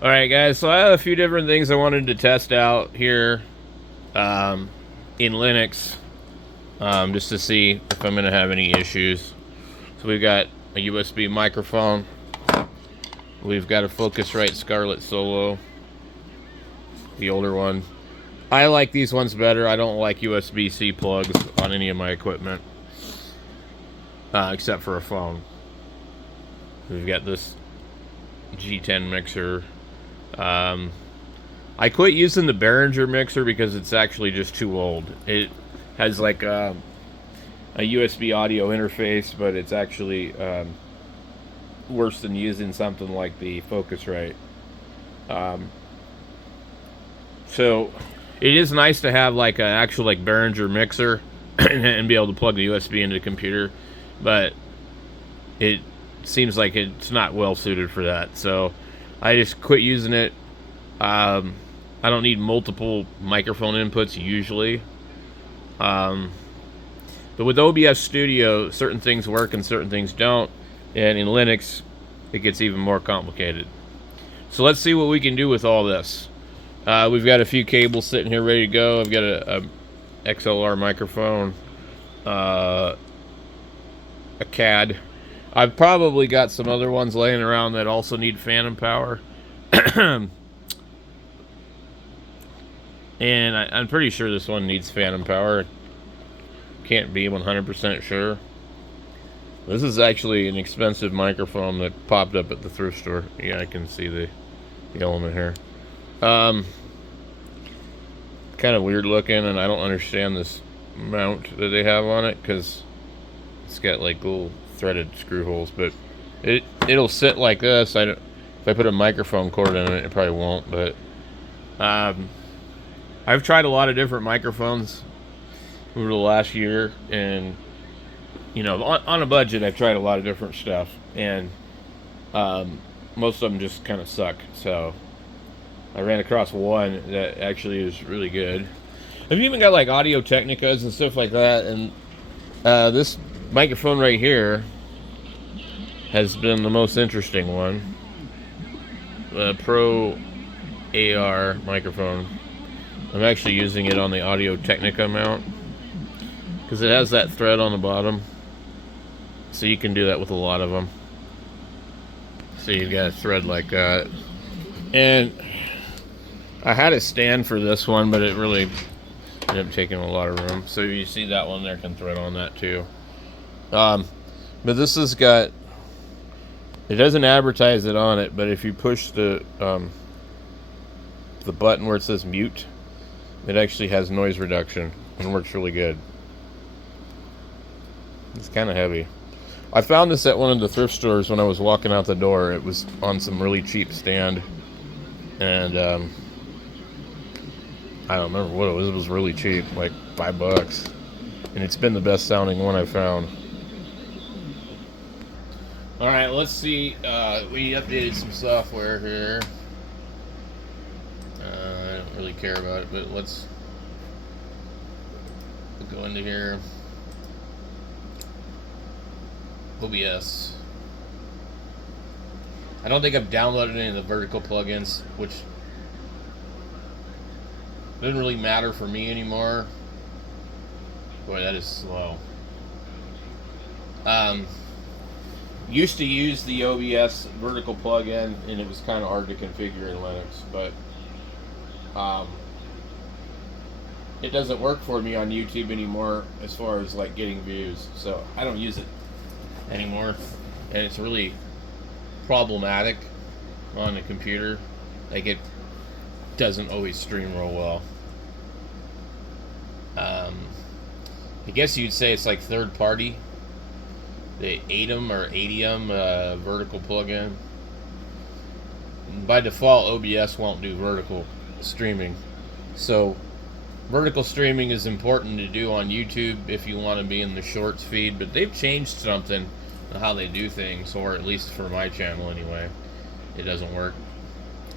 Alright guys, so I have a few different things I wanted to test out here in Linux, just to see if I'm going to have any issues. So we've got a USB microphone, we've got a Focusrite Scarlett Solo, the older one. I like these ones better. I don't like USB-C plugs on any of my equipment, except for a phone. We've got this G10 mixer. I quit using the Behringer mixer because it's actually just too old. It has like a USB audio interface, but it's actually worse than using something like the Focusrite. So it is nice to have like an actual like Behringer mixer and be able to plug the USB into the computer, but it seems like it's not well suited for that. So I just quit using it. I don't need multiple microphone inputs usually. But with OBS Studio, certain things work and certain things don't. And in Linux, it gets even more complicated. So let's see what we can do with all this. We've got a few cables sitting here ready to go. I've got a XLR microphone, a CAD. I've probably got some other ones laying around that also need phantom power. And I'm pretty sure this one needs phantom power. Can't be 100% sure. This is actually an expensive microphone that popped up at the thrift store. Yeah, I can see the element here. Kind of weird looking, and I don't understand this mount that they have on it because it's got like little threaded screw holes. But it'll sit like this. If I put a microphone cord in it, it probably won't. But I've tried a lot of different microphones over the last year, and you know, on a budget, I've tried a lot of different stuff, and most of them just kind of suck. So I ran across one that actually is really good. I've even got like Audio Technicas and stuff like that, and this microphone right here has been the most interesting one. The Pro AR microphone. I'm actually using it on the Audio Technica mount because it has that thread on the bottom, so you can do that with a lot of them. So you've got a thread like that, and I had a stand for this one, but it really ended up taking a lot of room. So you see that one there can thread on that too. But this has got, it doesn't advertise it on it, but if you push the button where it says mute, it actually has noise reduction and works really good. It's kind of heavy. I found this at one of the thrift stores when I was walking out the door. It was on some really cheap stand, and I don't remember what it was. It was really cheap, like $5, and it's been the best sounding one I've found. All right, let's see. We updated some software here. I don't really care about it, but let's go into here. OBS. I don't think I've downloaded any of the vertical plugins, which doesn't really matter for me anymore. Boy, that is slow. Used to use the OBS vertical plugin, and it was kind of hard to configure in Linux, but it doesn't work for me on YouTube anymore as far as like getting views, so I don't use it anymore, and it's really problematic on the computer. Like, it doesn't always stream real well. I guess you'd say it's like third party, the ADIM vertical plugin. By default, OBS won't do vertical streaming, so vertical streaming is important to do on YouTube if you want to be in the shorts feed, but they've changed something on how they do things, or at least for my channel anyway, it doesn't work.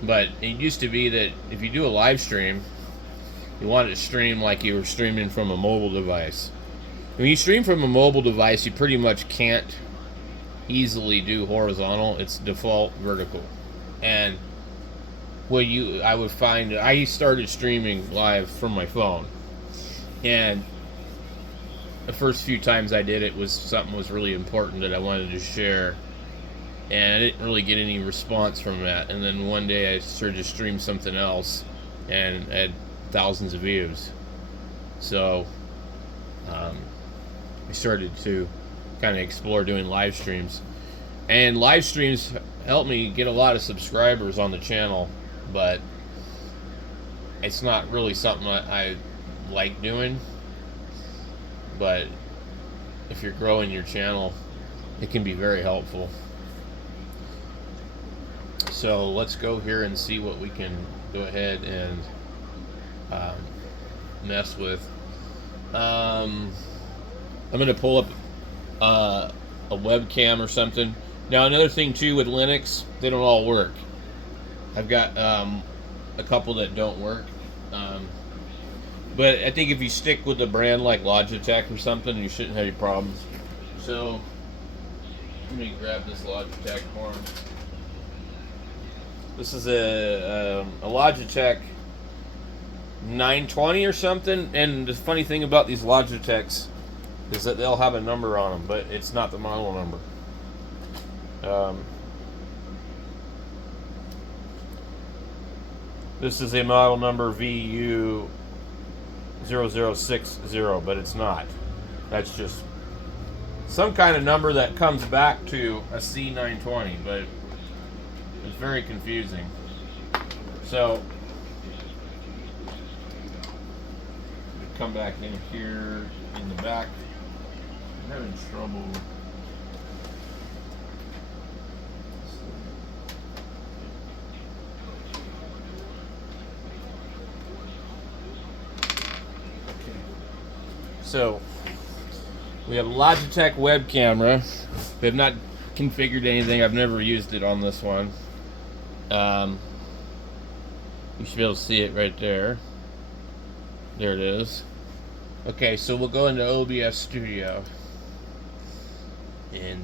But it used to be that if you do a live stream, you want it to stream like you were streaming from a mobile device. When you stream from a mobile device, you pretty much can't easily do horizontal. It's default vertical. And I would find, I started streaming live from my phone, and the first few times I did it was something was really important that I wanted to share, and I didn't really get any response from that. And then one day I started to stream something else, and I had thousands of views. So I started to kind of explore doing live streams, and live streams helped me get a lot of subscribers on the channel, but it's not really something I like doing. But if you're growing your channel, it can be very helpful. So let's go here and see what we can go ahead and mess with. I'm going to pull up a webcam or something. Now, another thing too with Linux, they don't all work. I've got a couple that don't work. But I think if you stick with a brand like Logitech or something, you shouldn't have any problems. So let me grab this Logitech form. This is a Logitech 920 or something. And the funny thing about these Logitechs is that they'll have a number on them, but it's not the model number. This is a model number VU0060, but it's not. That's just some kind of number that comes back to a C920, but it's very confusing. So come back in here in the back. I'm having trouble. So we have a Logitech web camera. We have not configured anything. I've never used it on this one. You should be able to see it right there. There it is. Okay, so we'll go into OBS Studio. And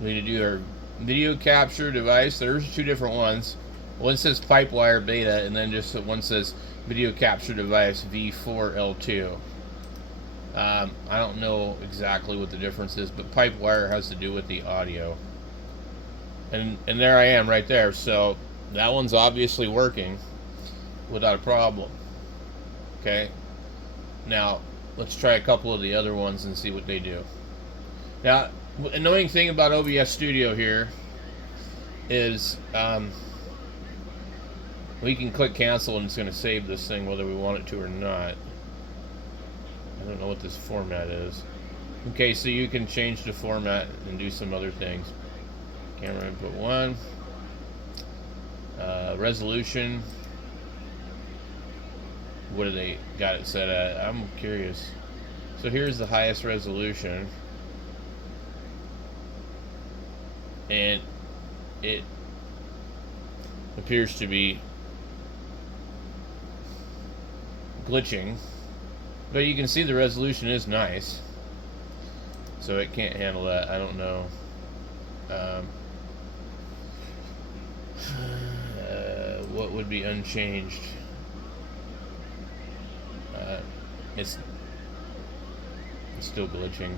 we need to do our video capture device. There's two different ones. One says Pipewire Beta, and then just one says video capture device V4L2. I don't know exactly what the difference is, but Pipewire has to do with the audio. And there I am right there. So that one's obviously working without a problem. Okay. Now let's try a couple of the other ones and see what they do. Now, annoying thing about OBS Studio here is we can click cancel and it's going to save this thing whether we want it to or not. I don't know what this format is. Okay, so you can change the format and do some other things. Camera input 1. Resolution. What do they got it set at? I'm curious. So here's the highest resolution. And it appears to be glitching. But you can see the resolution is nice. So it can't handle that. I don't know. What would be unchanged? It's still glitching.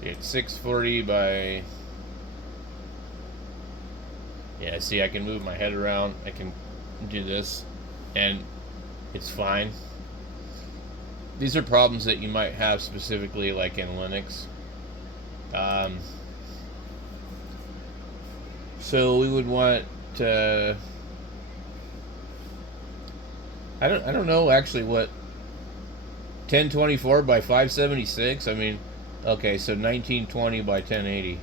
It's 640 by... Yeah, see, I can move my head around. I can do this. And it's fine. These are problems that you might have specifically like in Linux. So we would want to... I don't know actually what 1024 by 576. I mean, okay, so 1920 by 1080.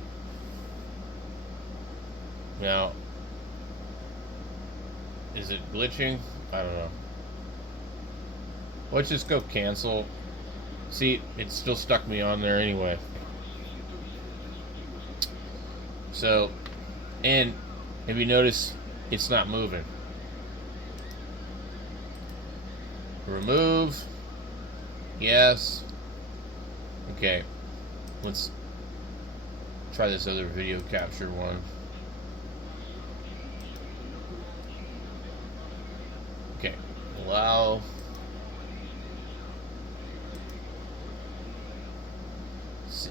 Now, is it glitching? I don't know. Let's just go cancel. See, it still stuck me on there anyway. So, and if you notice, it's not moving. Remove. Yes. Okay. Let's try this other video capture one. Okay. Allow.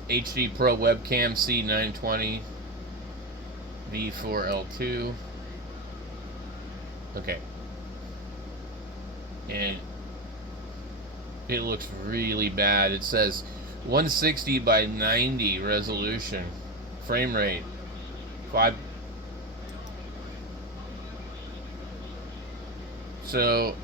HD Pro webcam C920 V4L2. Okay. And it looks really bad. It says 160 by 90 resolution. Frame rate. 5. So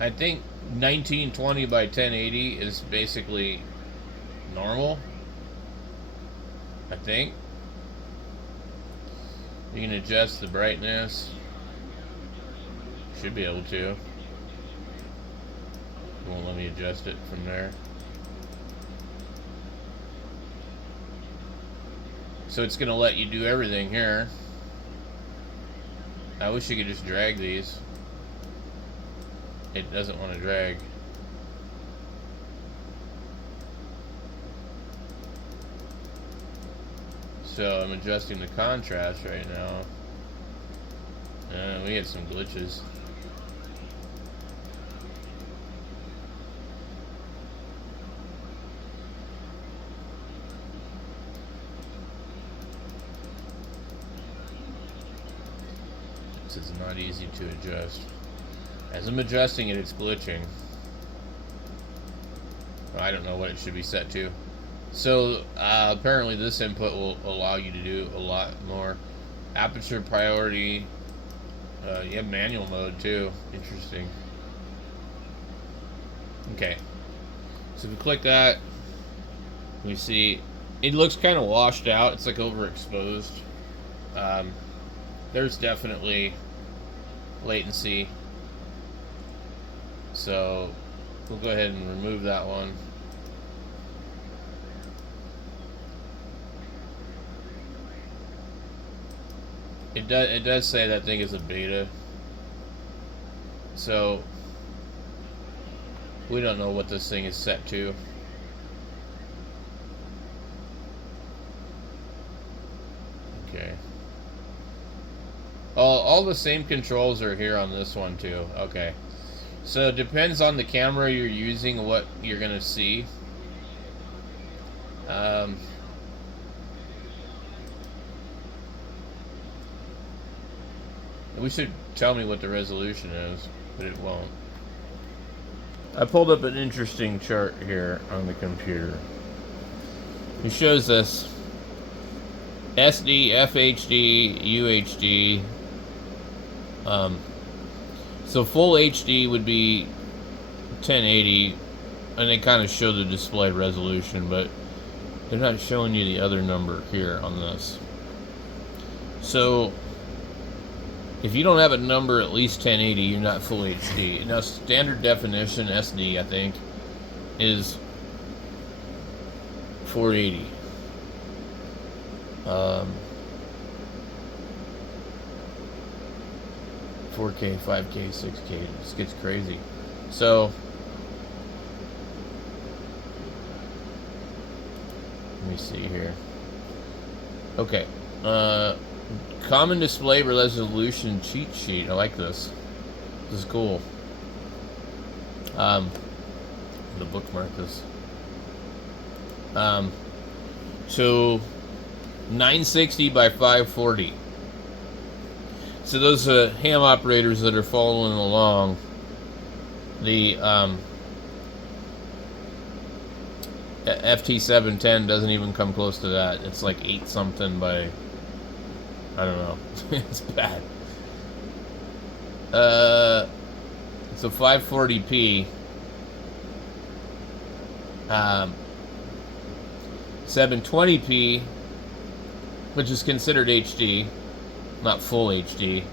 I think 1920 by 1080 is basically normal. I think. You can adjust the brightness. Should be able to. It won't let me adjust it from there. So it's going to let you do everything here. I wish you could just drag these. It doesn't want to drag. So I'm adjusting the contrast right now. We had some glitches. This is not easy to adjust. As I'm adjusting it, it's glitching. I don't know what it should be set to. So apparently this input will allow you to do a lot more. Aperture priority. You have manual mode too. Interesting. Okay. So if we click that, we see it looks kind of washed out. It's like overexposed. There's definitely latency. So we'll go ahead and remove that one. It does say that thing is a beta. So we don't know what this thing is set to. Okay. All the same controls are here on this one too. Okay. So it depends on the camera you're using, what you're gonna see. We should tell me what the resolution is, but it won't. I pulled up an interesting chart here on the computer. It shows us SD, FHD, UHD. So full HD would be 1080, and they kind of show the display resolution, but they're not showing you the other number here on this. So if you don't have a number at least 1080, you're not full HD. Now standard definition SD, I think, is 480. 4K, 5K, 6K. It just gets crazy. So let me see here. Okay. Common display resolution cheat sheet. I like this. This is cool. The bookmark this. So 960 by 540. So those ham operators that are following along, the FT710 doesn't even come close to that. It's like 8 something by, I don't know. It's bad. So 540p. 720p, which is considered HD, not full HD,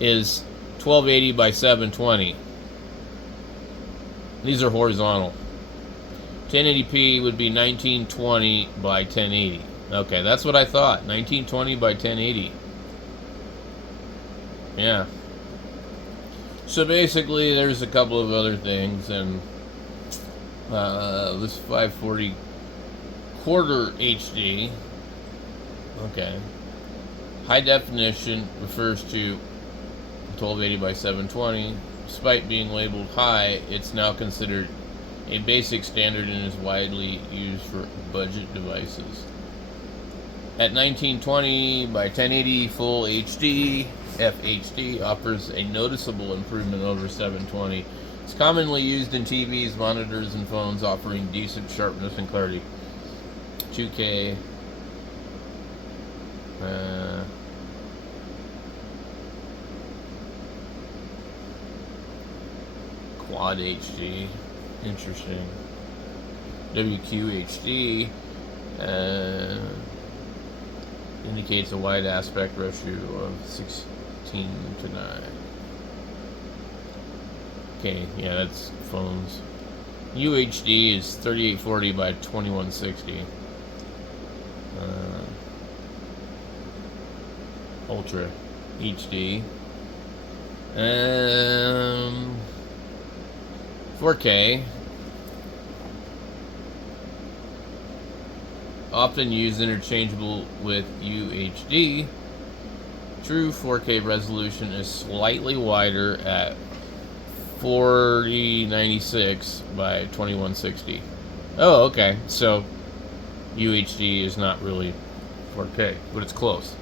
is 1280 by 720. These are horizontal. 1080p would be 1920 by 1080. Okay, that's what I thought. 1920 by 1080. Yeah. So basically, there's a couple of other things, and this 540 quarter HD. Okay. High definition refers to 1280 by 720. Despite being labeled high, it's now considered a basic standard and is widely used for budget devices. At 1920 by 1080 Full HD, FHD offers a noticeable improvement over 720. It's commonly used in TVs, monitors, and phones, offering decent sharpness and clarity. 2K. Quad HD. Interesting. WQHD indicates a wide aspect ratio of 16:9. Okay, yeah, that's phones. UHD is 3840 by 2160. Ultra HD. 4K. Often used interchangeable with UHD. True 4K resolution is slightly wider at 4096 by 2160. Oh, okay. So UHD is not really 4K, but it's close.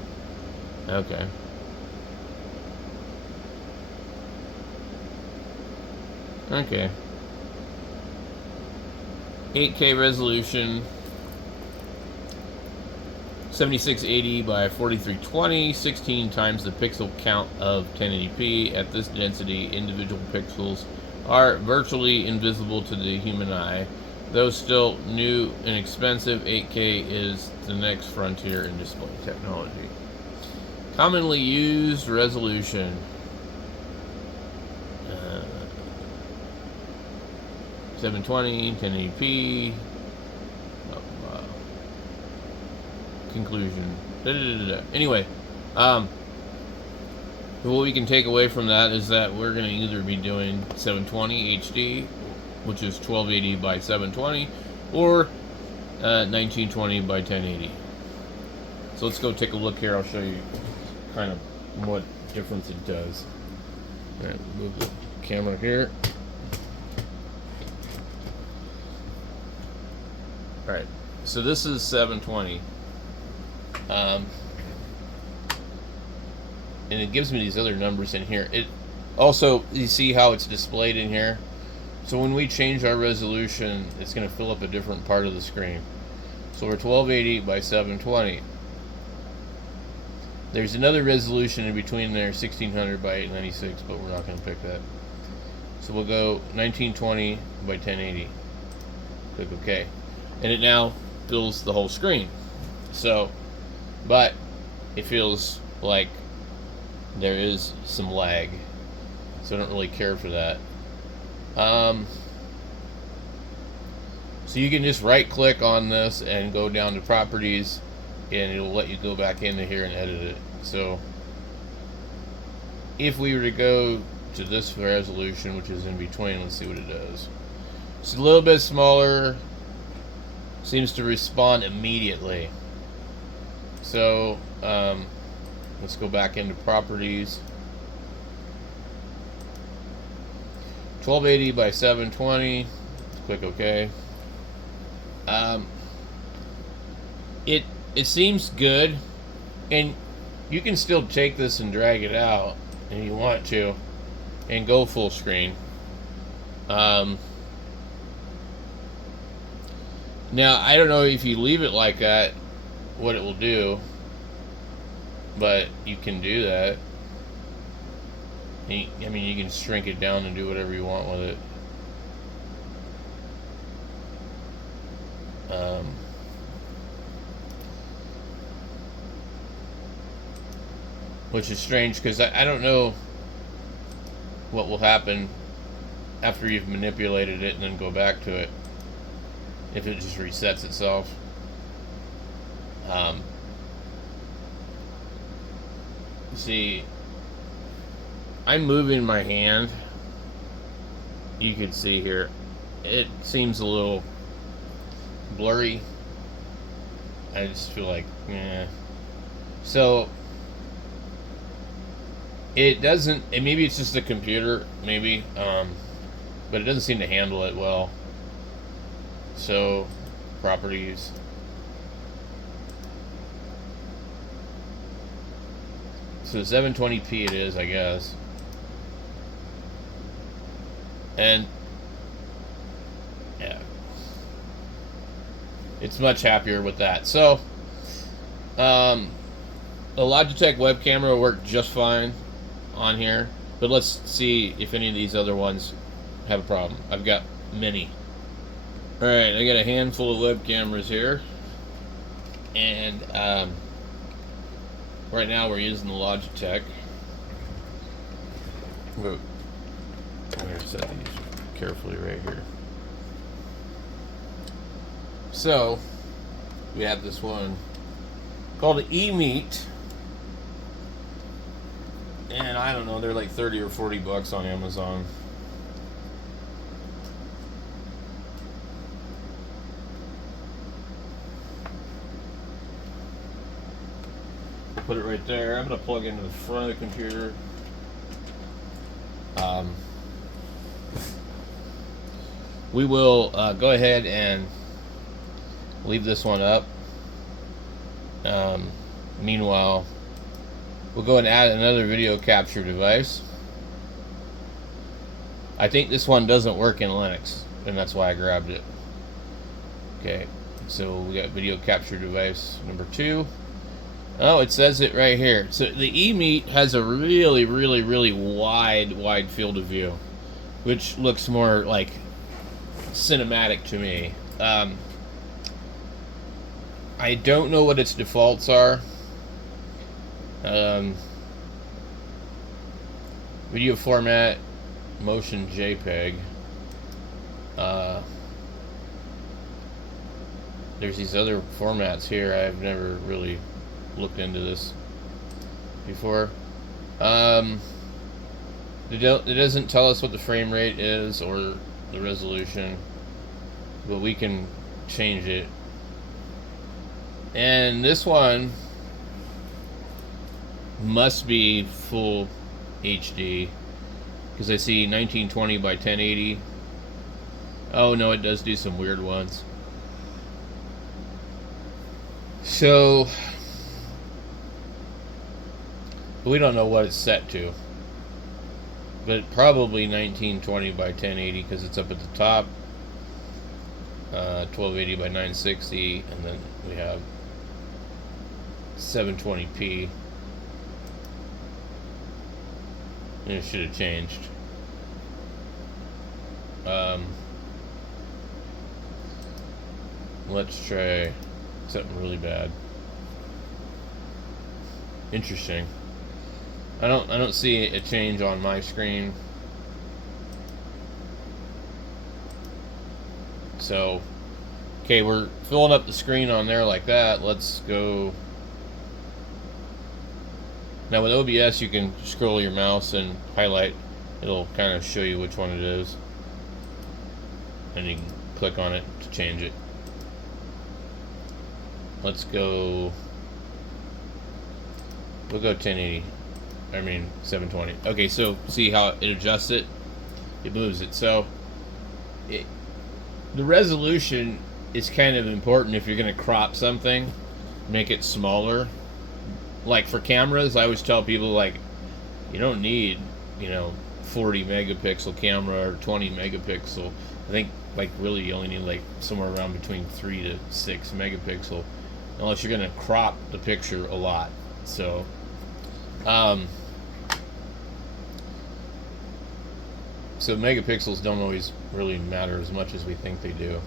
Okay. Okay. 8K resolution, 7680 by 4320, 16 times the pixel count of 1080p. At this density, individual pixels are virtually invisible to the human eye. Though still new and expensive, 8K is the next frontier in display technology. Commonly used resolution. 720, 1080p. Conclusion. Anyway, what we can take away from that is that we're going to either be doing 720 HD, which is 1280 by 720, or 1920 by 1080. So let's go take a look here. I'll show you kind of what difference it does. All right, move the camera here. All right, so this is 720. And it gives me these other numbers in here. It also, you see how it's displayed in here? So when we change our resolution, it's going to fill up a different part of the screen. So we're 1280 by 720. There's another resolution in between there, 1600 by 896, but we're not going to pick that. So we'll go 1920 by 1080. Click OK. And it now fills the whole screen. So, but it feels like there is some lag, so I don't really care for that. So you can just right click on this and go down to properties, and it'll let you go back into here and edit it. So if we were to go to this resolution, which is in between, let's see what it does. It's a little bit smaller, seems to respond immediately. So let's go back into properties. 1280 by 720. Click OK. It seems good, and you can still take this and drag it out if you want to, and go full screen. Now I don't know if you leave it like that, what it will do, but you can do that. I mean, you can shrink it down and do whatever you want with it. Which is strange, because I don't know what will happen after you've manipulated it and then go back to it, if it just resets itself. See, I'm moving my hand. You can see here, it seems a little blurry. I just feel like, eh. So It doesn't. Maybe it's just the computer, maybe, but it doesn't seem to handle it well. So, properties. So 720p it is, I guess. And yeah, it's much happier with that. So, the Logitech web camera will work just fine on here, but let's see if any of these other ones have a problem. I've got many. All right, I got a handful of web cameras here, and right now we're using the Logitech. I'm going to set these carefully right here. So we have this one called an E-Meet, and I don't know, they're like 30 or 40 bucks on Amazon. Put it right there. I'm going to plug into the front of the computer. We will go ahead and leave this one up. Meanwhile, we'll go and add another video capture device. I think this one doesn't work in Linux, and that's why I grabbed it. Okay, so we got video capture device number 2. Oh, it says it right here. So the E-Meet has a really, really, really wide field of view, which looks more like cinematic to me. I don't know what its defaults are. Video format, motion JPEG. There's these other formats here. I've never really looked into this before. It doesn't tell us what the frame rate is or the resolution, but we can change it. And this one must be full HD, because I see 1920 by 1080. Oh no, it does do some weird ones. So we don't know what it's set to, but probably 1920 by 1080 because it's up at the top. 1280 by 960, and then we have 720p. And it should have changed. Let's try something really bad. Interesting. I don't see a change on my screen. So, okay, we're filling up the screen on there like that. Let's go. Now with OBS, you can scroll your mouse and highlight. It'll kind of show you which one it is, and you can click on it to change it. Let's go. We'll go 1080. I mean 720. Okay, so see how it adjusts it? It moves it. So the resolution is kind of important if you're going to crop something, make it smaller. Like for cameras, I always tell people, like, you don't need, 40 megapixel camera or 20 megapixel. I think, like, really you only need like somewhere around between 3 to 6 megapixel, unless you're going to crop the picture a lot. So so megapixels don't always really matter as much as we think they do.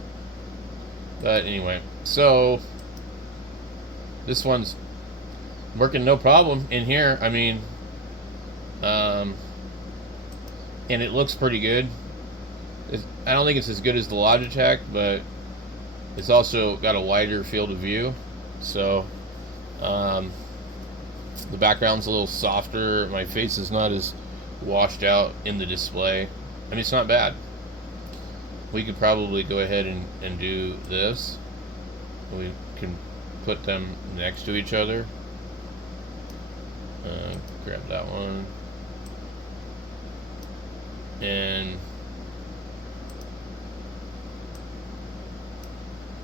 But anyway, so this one's working no problem in here. I mean, and it looks pretty good. I don't think it's as good as the Logitech, but it's also got a wider field of view. So the background's a little softer. My face is not as washed out in the display. I mean, it's not bad. We could probably go ahead and do this. We can put them next to each other. Grab that one. And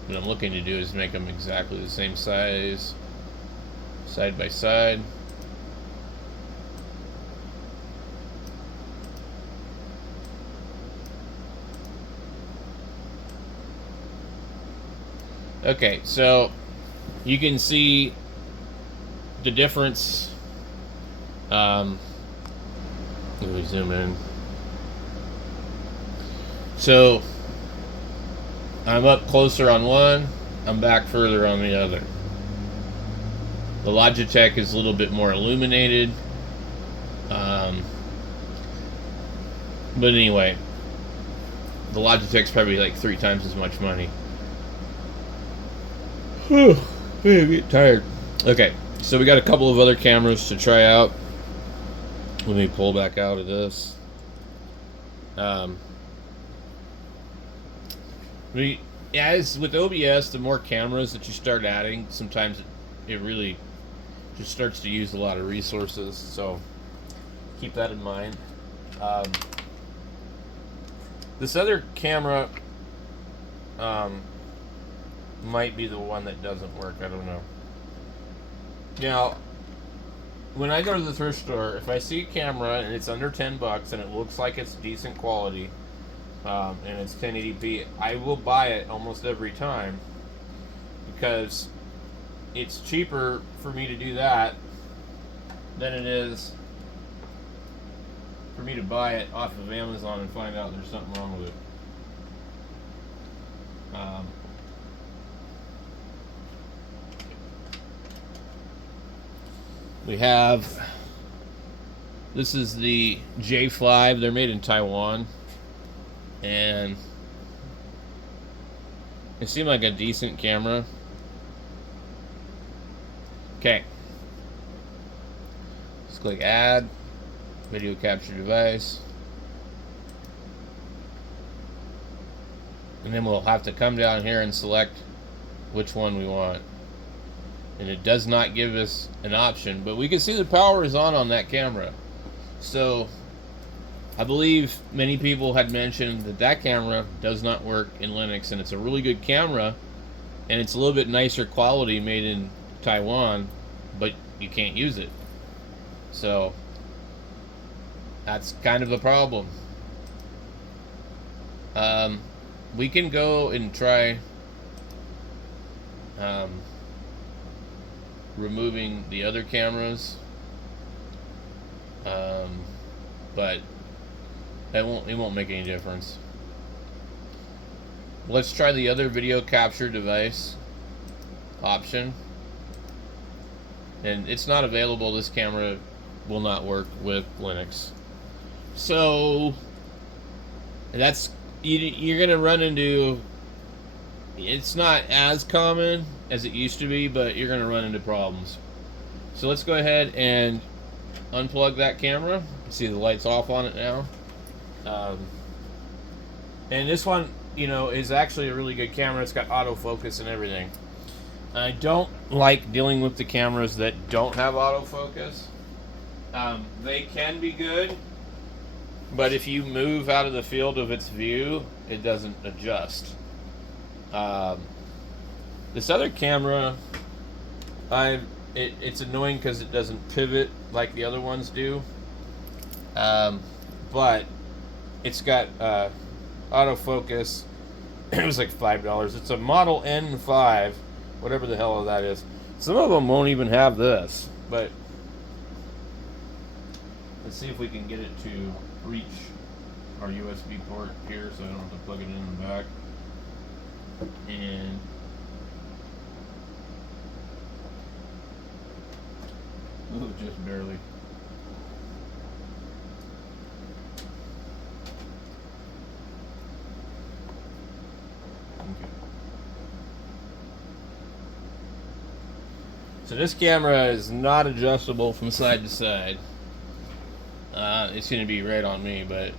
what I'm looking to do is make them exactly the same size, side by side. Okay, so you can see the difference. Let me zoom in. So I'm up closer on one, I'm back further on the other. The Logitech is a little bit more illuminated. But anyway, the Logitech's probably like 3 times as much money. I get tired. Okay, so we got a couple of other cameras to try out. Let me pull back out of this. As with OBS, the more cameras that you start adding, sometimes it really just starts to use a lot of resources. So keep that in mind. This other camera might be the one that doesn't work. I don't know. Now, when I go to the thrift store, if I see a camera and it's under $10 and it looks like it's decent quality, and it's 1080p, I will buy it almost every time, because it's cheaper for me to do that than it is for me to buy it off of Amazon and find out there's something wrong with it. We have, this is the J5. They're made in Taiwan, and it seemed like a decent camera. Okay, let's click add video capture device, and then we'll have to come down here and select which one we want. And it does not give us an option, but we can see the power is on that camera. So I believe many people had mentioned that camera does not work in Linux, and it's a really good camera, and it's a little bit nicer quality, made in Taiwan, but you can't use it. So that's kind of a problem. We can go and try removing the other cameras, but it won't make any difference. Let's try the other video capture device option, and it's not available. This camera will not work with Linux, so that's, you're gonna run into, it's not as common as it used to be, but you're gonna run into problems. So let's go ahead and unplug that camera. See, the light's off on it now. And this one, is actually a really good camera. It's got autofocus and everything. I don't like dealing with the cameras that don't have autofocus. They can be good, but if you move out of the field of its view, it doesn't adjust. This other camera, it's annoying because it doesn't pivot like the other ones do. But it's got autofocus. It was like $5. It's a Model N5, whatever the hell that is. Some of them won't even have this, but let's see if we can get it to reach our USB port here, so I don't have to plug it in the back. And just barely. Okay. So this camera is not adjustable from side to side. It's going to be right on me, but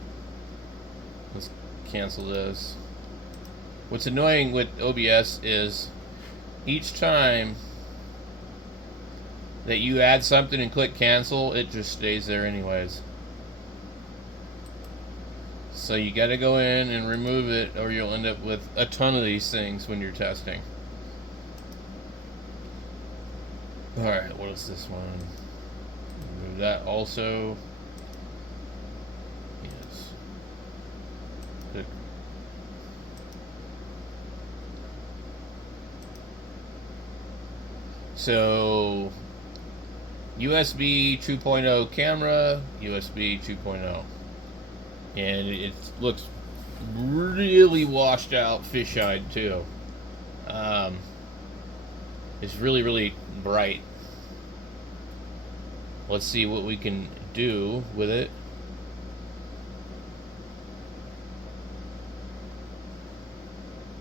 let's cancel this. What's annoying with OBS is each time that you add something and click cancel, it just stays there anyways. So you got to go in and remove it, or you'll end up with a ton of these things when you're testing. All right, what is this one? Remove that also. Yes. So USB 2.0 camera, USB 2.0. And it looks really washed out, fish-eyed too. It's really, really bright. Let's see what we can do with it.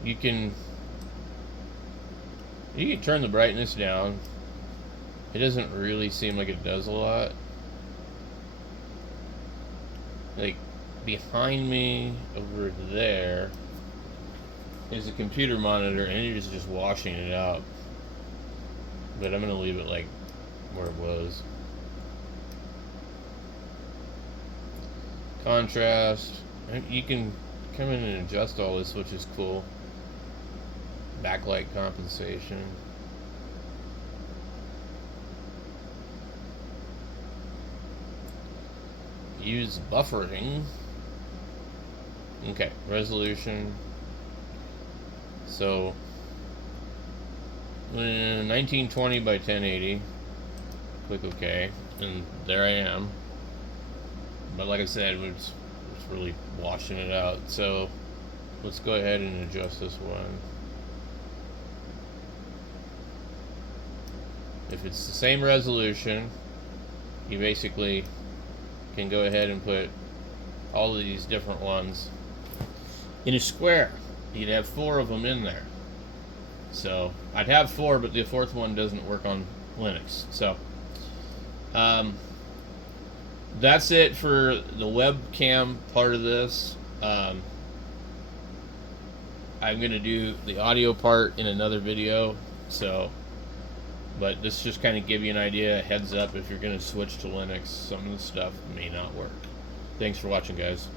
You can turn the brightness down. It doesn't really seem like it does a lot. Like, behind me over there is a computer monitor, and it is just washing it out. But I'm going to leave it like where it was. Contrast. You can come in and adjust all this, which is cool. Backlight compensation. Use buffering. Okay, resolution. So 1920 by 1080. Click OK, and there I am. But like I said, it's really washing it out. So let's go ahead and adjust this one. If it's the same resolution, you basically can go ahead and put all of these different ones in a square. You'd have 4 of them in there. So I'd have 4, but the 4th one doesn't work on Linux. So that's it for the webcam part of this. I'm going to do the audio part in another video. But this just kind of give you an idea, a heads up if you're going to switch to Linux. Some of the stuff may not work. Thanks for watching, guys.